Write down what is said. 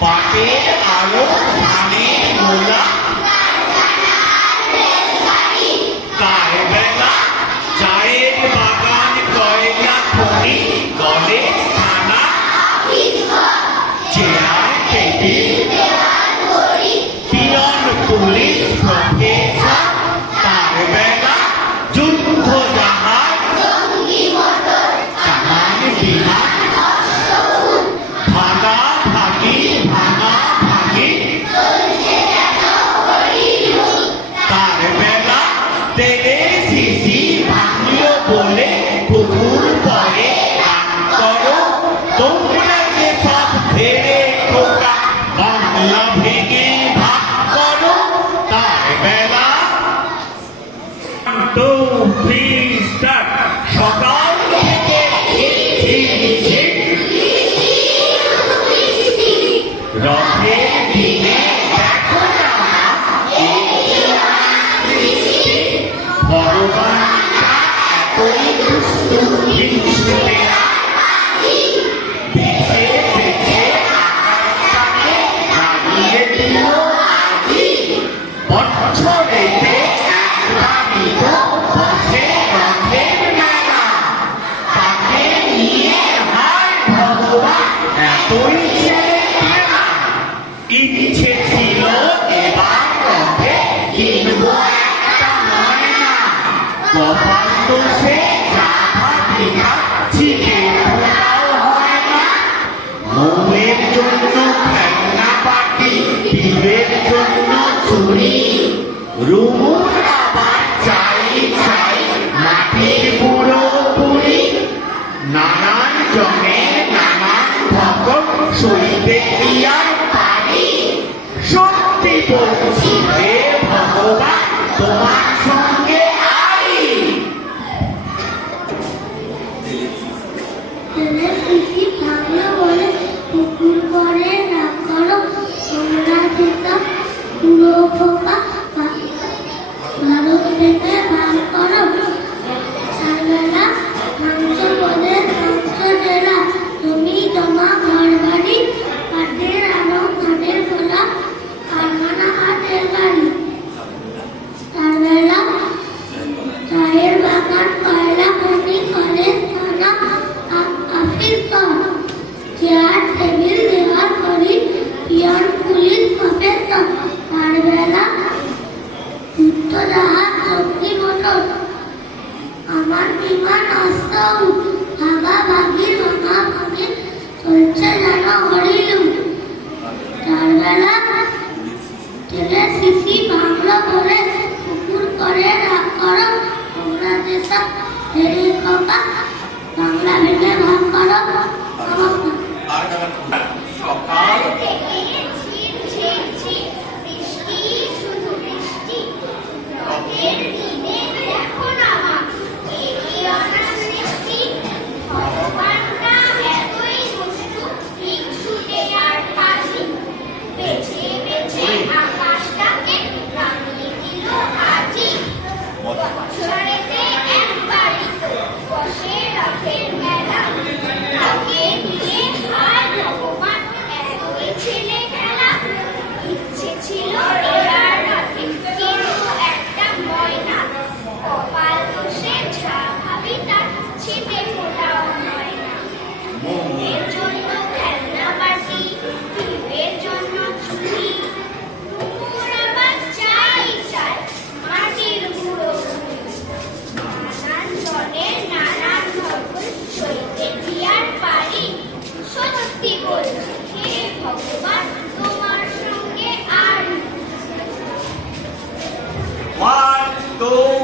পাটের আলো ধানের গোলা কার বেলা চায়ের বাগান কয়লা খনি কলেজ থানা chair table peon police professor কার বেলা যুদ্ধ জাহাজ কামান বিমান ভাগাভাগি কার বেলা তেলে শিশি ভাঙিও বলে কুকুর পরে গান করো তোমরা যে সব ফেরে ঠোকা বাংলা ভেঙে ভাগ করো তার বেলা সকাল থেকে রথের দিনে দেখো না ভগবানটা এতই দুষ্টু হিংসুটেরা বেছে বেছে আকাশটাকে নামিয়ে দিল আজি বছরেতে একবারই তো বসে রথের মেলা তাকে নিয়ে হায় ভগবান এতই ইচ্ছে ছিল এবার রথে কিনবো একটা ময়না কপাল দোষে রাধা দীঘা ছিটে ফোটাও হয় না মৌয়ের জন্য খেলনা পাটি পীরের জন্য চুরি রুমুর আবার চাই চাই মাটির বুড়ো বুড়ি নানান জনে নানান ভগব সইতে ক্রিয়ার সত্যি বলছি হে ভগবান তোমার সঙ্গে আই বলে পুকুর করে না করো তোমরা যেটা পুরো ফোকা ভারত থেকে ভাগ করো ছাড়বেলা মাংস বলে মাংস দেলা তুমি জমা ঘর বাড়ি কাঠের আলো ধানের গোলা কারখানা হাতের গাড়ি তারবেলা চায়ের বাগান কয়লা খনি কলেজ থানা অফিস চেয়ার টেবিল দেওয়ার করি পিয়ন পুলিশ প্রফেসর তারবেলা যুদ্ধ জাহাজ চৌকি মোটর আমার বিমান অস্ত্র ভাগাভাগি ভাঙাভাগি চলছে যেন হরিলু তারবেলা তেলে শিশি বাংলা বলে কুকুর করে রাগ করো তোমরা যেসব হেরে খোকা বাংলা ভেঙে ভাগ করো সকাল One, two,